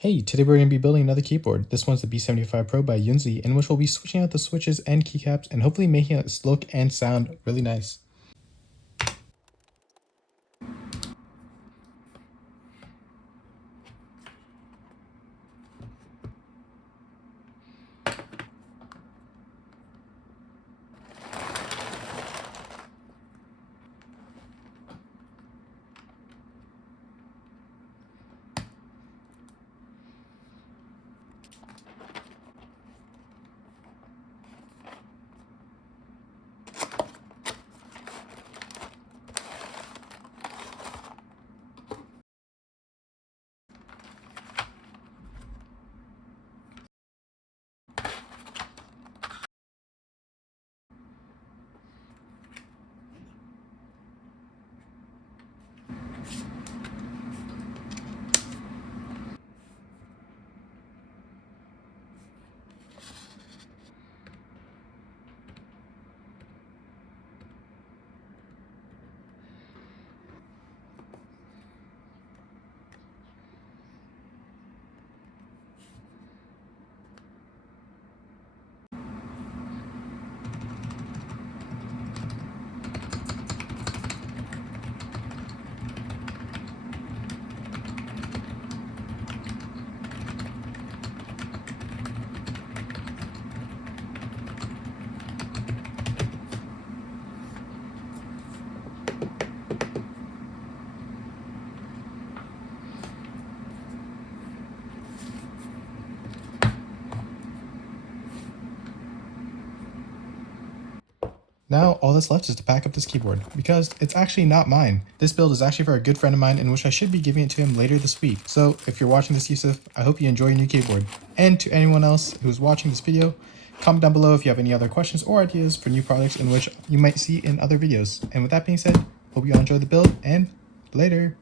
Hey, today we're going to be building another keyboard. This one's the B75 Pro by Yunzi, in which we'll be switching out the switches and keycaps and hopefully making it look and sound really nice. Now, all that's left is to pack up this keyboard, because it's actually not mine. This build is actually for a good friend of mine in which I should be giving it to him later this week. So, if you're watching this, Yusuf, I hope you enjoy your new keyboard. And to anyone else who's watching this video, comment down below if you have any other questions or ideas for new projects in which you might see in other videos. And with that being said, hope you all enjoy the build, and later!